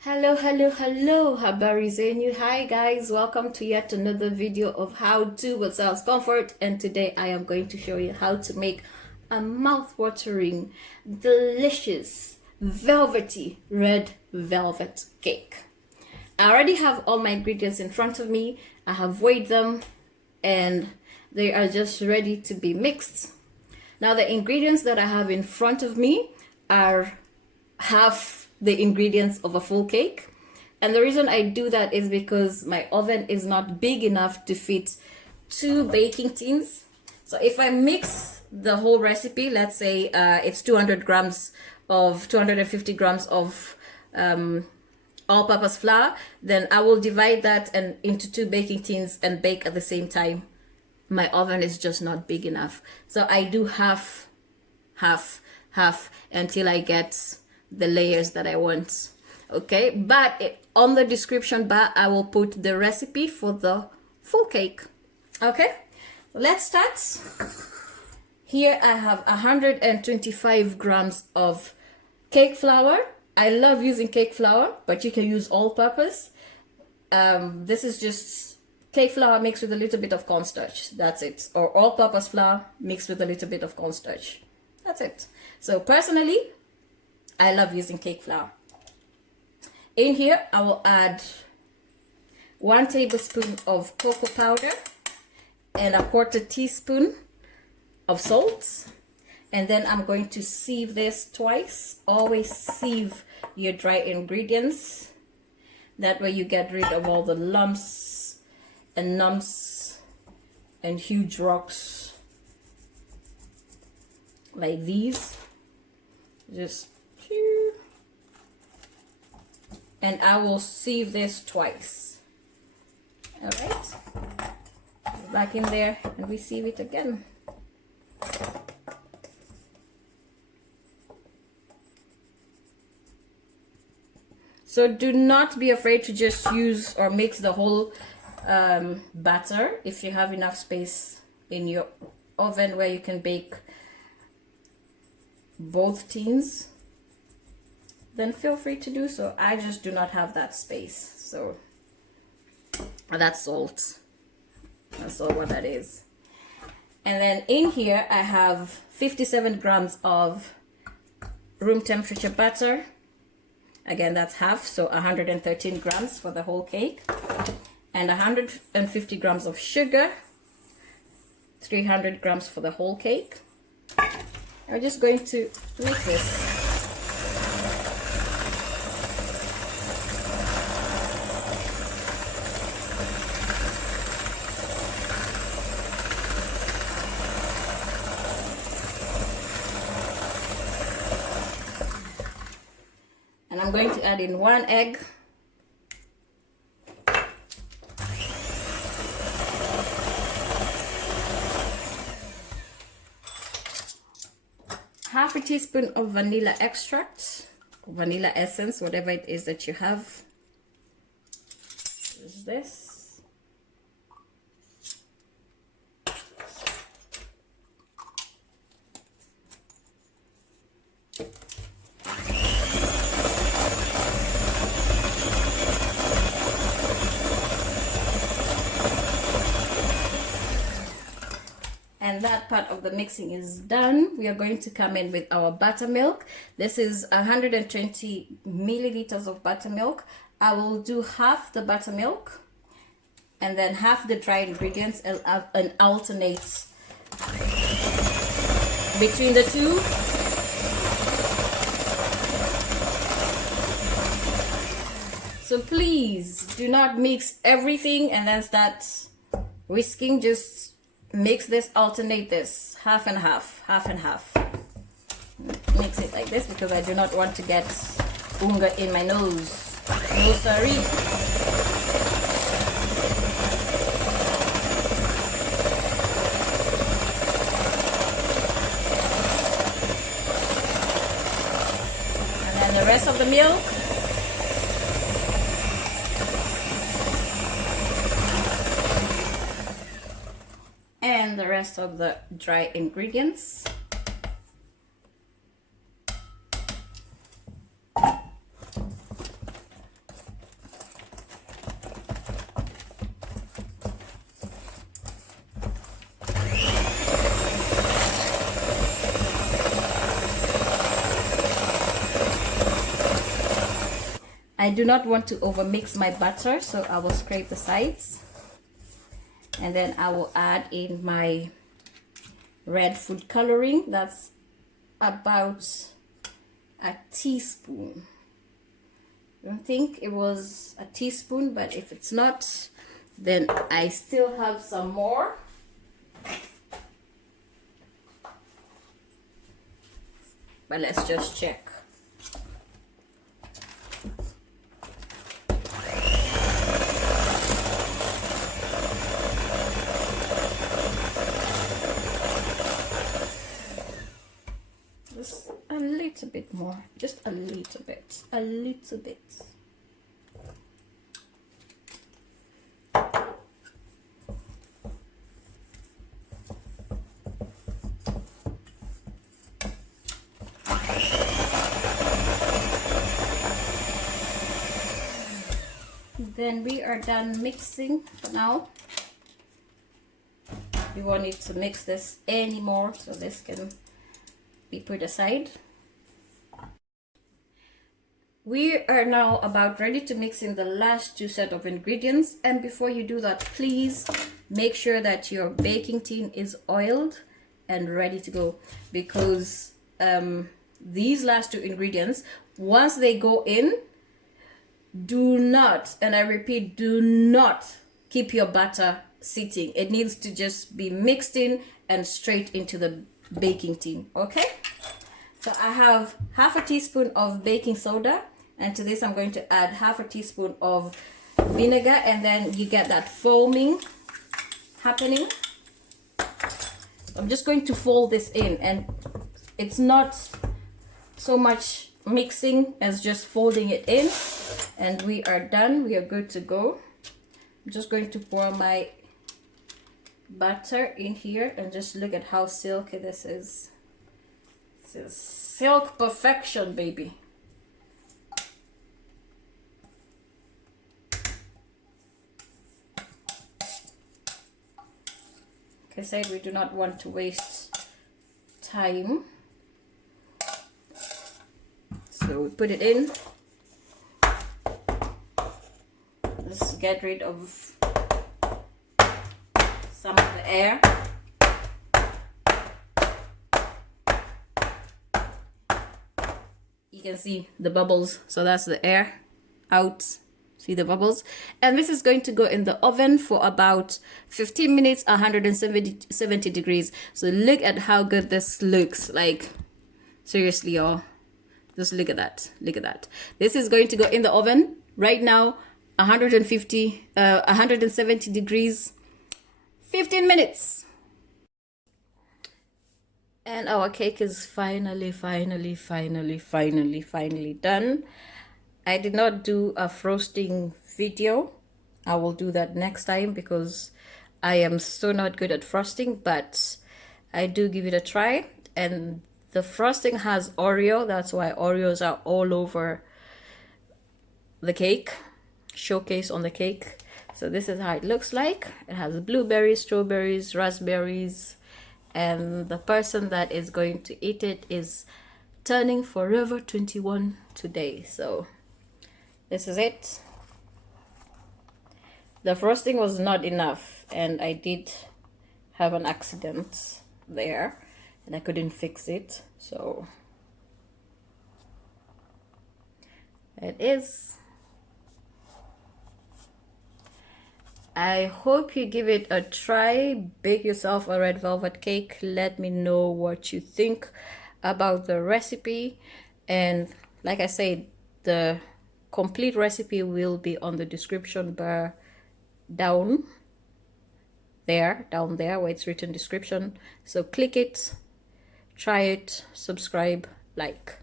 Hello, habari zenyu. Hi guys, welcome to yet another video of how to with self comfort, and today I am going to show you how to make a mouth-watering, delicious, velvety red velvet cake. I already have all my ingredients in front of me. I have weighed them and they are just ready to be mixed. Now the ingredients that I have in front of me are half the ingredients of a full cake, and the reason I do that is because my oven is not big enough to fit 2 baking tins. So if I mix the whole recipe, let's say it's 250 grams of all-purpose flour, then I will divide that into 2 baking tins and bake at the same time. My oven is just not big enough, so I do half until I get the layers that I want. Okay, but on the description bar I will put the recipe for the full cake. Okay, let's start. Here I have 125 grams of cake flour. I love using cake flour, but you can use all-purpose. This is just cake flour mixed with a little bit of cornstarch. That's it. Or all-purpose flour mixed with a little bit of cornstarch. That's it. So personally, I love using cake flour. In here, I will add 1 tablespoon of cocoa powder and a 1/4 teaspoon of salt. And then I'm going to sieve this twice. Always sieve your dry ingredients. That way you get rid of all the lumps and numps and huge rocks like these. Just here. And I will sieve this twice. All right, back in there and we sieve it again. So do not be afraid to just use or mix the whole batter. If you have enough space in your oven where you can bake both tins, then feel free to do so. I just do not have that space, so that's salt. That's all what that is. And then in here I have 57 grams of room temperature butter. Again, that's half, so 113 grams for the whole cake, and 150 grams of sugar, 300 grams for the whole cake. I'm just going to mix this. And I'm going to add in 1 egg. Half a teaspoon of vanilla extract, vanilla essence, whatever it is that you have. Is this. And that part of the mixing is done. We are going to come in with our buttermilk. This is 120 milliliters of buttermilk. I will do half the buttermilk and then half the dry ingredients and alternate between the two. So please do not mix everything and then start whisking. Just mix this, alternate this, half and half, half and half. Mix it like this because I do not want to get unga in my nose. No sorry. And then the rest of the milk. And the rest of the dry ingredients. I do not want to overmix my butter, so I will scrape the sides. And then I will add in my red food coloring. That's about a teaspoon. I don't think it was a teaspoon, but if it's not, then I still have some more. But let's just check. Just a little bit more, just a little bit, a little bit. Then we are done mixing for now. We won't need to mix this anymore, so this can be put aside. We are now about ready to mix in the last 2 sets of ingredients, and before you do that, please make sure that your baking tin is oiled and ready to go, because these last 2 ingredients, once they go in, do not, and I repeat, do not keep your batter sitting. It needs to just be mixed in and straight into the baking tin. Okay, so I have half a teaspoon of baking soda, and to this I'm going to add half a teaspoon of vinegar, and then you get that foaming happening. I'm just going to fold this in, and it's not so much mixing as just folding it in, and we are done. We are good to go. I'm just going to pour my butter in here, and just look at how silky this is. This is silk perfection, baby. Like I said, we do not want to waste time, so we put it in. Let's get rid of some of the air. You can see the bubbles, so that's the air out. See the bubbles? And this is going to go in the oven for about 15 minutes, 170 degrees. So look at how good this looks. Like, seriously, y'all, just look at that. Look at that. This is going to go in the oven right now, 170 degrees, 15 minutes. And our cake is finally done. I did not do a frosting video. I will do that next time, because I am so not good at frosting, but I do give it a try. And the frosting has Oreo, that's why Oreos are all over the cake, showcase on the cake. So this is how it looks like. It has blueberries, strawberries, raspberries, and the person that is going to eat it is turning forever 21 today. So this is it. The frosting was not enough, and I did have an accident there, and I couldn't fix it. So it is. I hope you give it a try. Bake yourself a red velvet cake. Let me know what you think about the recipe. And like I said, the complete recipe will be on the description bar down there where it's written description. So click it, try it, subscribe, like.